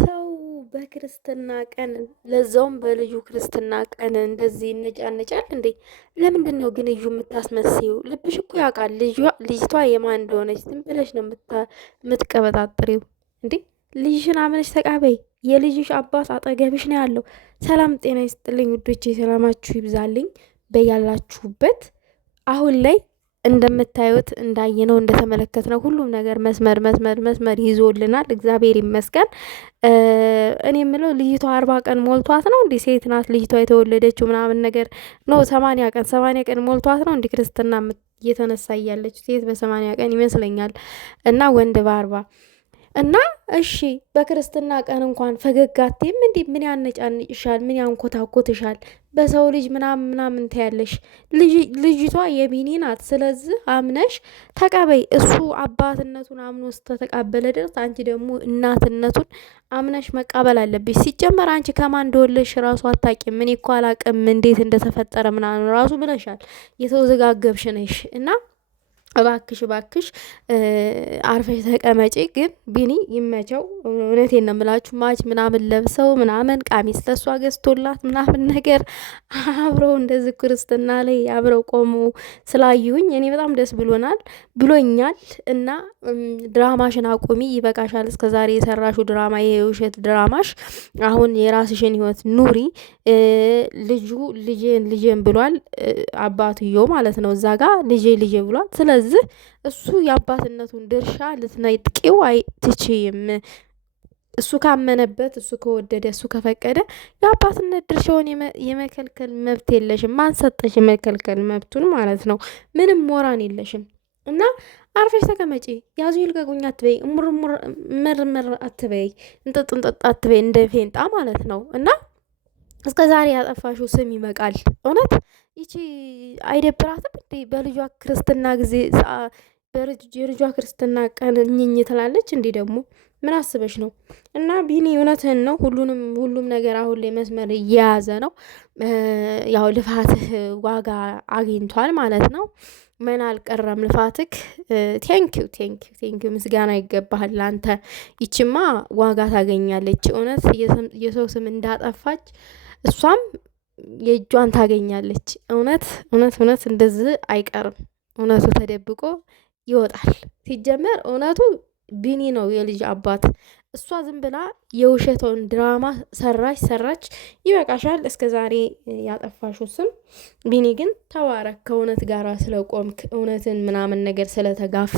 ሰው በክርስትና ቀን ለዛውም በልጁ ክርስትና ቀን እንደዚህ ይነጫነጫል እንዴ? ለምንድን ነው ግን እዩ የምታስመስዩ? ልብሽ እኮ ያውቃል ልጅቷ የማን እንደሆነች። ዝም ብለሽ ነው የምትቀበጣጥሪው እንዴ? ልጅሽን አምነሽ ተቃበይ። የልጅሽ አባት አጠገብሽ ነው ያለው። ሰላም ጤና ይስጥልኝ ውዶቼ፣ ሰላማችሁ ይብዛልኝ በያላችሁበት። አሁን ላይ እንደምታዩት እንዳየነው እንደተመለከትነው ሁሉም ነገር መስመር ይዞልናል። እግዚአብሔር ይመስገን። እኔ የምለው ልጅቷ 40 ቀን ሞልቷት ነው እንዲህ ሴት ናት ልጅቷ የተወለደችው ምናምን ነገር ነው። 80 ቀን ሞልቷት ነው እንዲህ ክርስትና እየተነሳ እያለች ሴት በ80 ቀን ይመስለኛል እና ወንድ በ40 እና እሺ በክርስትና ቀን እንኳን ፈገጋቴም እንዴ? ምን ያነጫንጭሻል? ምን ያንኮታኮትሻል? በሰው ልጅ ምናምን ታያለሽ። ልጅቷ የቢኒ ናት። ስለዚህ አምነሽ ተቀበይ። እሱ አባትነቱን አምኖ ስተተቃበለ ድረስ አንቺ ደግሞ እናትነቱን አምነሽ መቃበል አለብሽ። ሲጀመር አንቺ ከማን እንደወለድሽ ራሱ አታውቂም። እኔ እኮ አላቅም እንዴት እንደተፈጠረ ምናምን ራሱ ብለሻል። የተወዘጋገብሽ ነሽ እና እባክሽ አርፈሽ ተቀመጪ። ግን ቢኒ ይመቸው። እውነቴን ነው የምላችሁ። ማች ምናምን ለብሰው ምናምን ቃሚስ ለሷ ገዝቶላት ምናምን ነገር አብረው እንደዚህ ክርስትና ላይ አብረው ቆሙ ስላዩኝ እኔ በጣም ደስ ብሎኛል። እና ድራማሽን አቁሚ፣ ይበቃሻል። እስከዛሬ የሰራሹ ድራማ ይሄ የውሸት ድራማሽ፣ አሁን የራስሽን ህይወት ኑሪ። ልጁ ልጄን ብሏል፣ አባትዮ ማለት ነው። እዛ ጋ ልጄ ብሏል። ስለዚህ እሱ የአባትነቱን ድርሻ ልትነጥቂው አይትችይም። እሱ ካመነበት፣ እሱ ከወደደ፣ እሱ ከፈቀደ የአባትነት ድርሻውን የመከልከል መብት የለሽም። ማን ሰጠሽ የመከልከል መብቱን ማለት ነው? ምንም ሞራን የለሽም። እና አርፈሽ ተቀመጪ። ያዙ ይልቀቁኝ አትበይ፣ ምርምር አትበይ፣ እንጥጥ አትበይ፣ እንደ ፌንጣ ማለት ነው። እና እስከ ዛሬ ያጠፋሽው ስም ይበቃል። እውነት ይቺ አይደብራትም እንዴ? በልጇ ክርስትና ጊዜ የልጇ ክርስትና ቀን እኝኝ ትላለች። እንዲህ ደግሞ ምን አስበሽ ነው? እና ቢኒ እውነትህን ነው። ሁሉም ነገር አሁን ላይ መስመር እየያዘ ነው። ያው ልፋትህ ዋጋ አግኝቷል ማለት ነው። ምን አልቀረም ልፋትክ። ቴንኪዩ ምስጋና ይገባሃል አንተ። ይችማ ዋጋ ታገኛለች። እውነት የሰው ስም እንዳጠፋች እሷም የእጇን ታገኛለች። እውነት እንደዚህ አይቀርም። እውነቱ ተደብቆ ይወጣል። ሲጀመር እውነቱ ቢኒ ነው የልጅ አባት። እሷ ዝም ብላ የውሸተውን ድራማ ሰራች። ይበቃሻል። እስከ ዛሬ ያጠፋሽው ስም። ቢኒ ግን ተባረክ፣ ከእውነት ጋር ስለቆምክ፣ እውነትን ምናምን ነገር ስለተጋፍ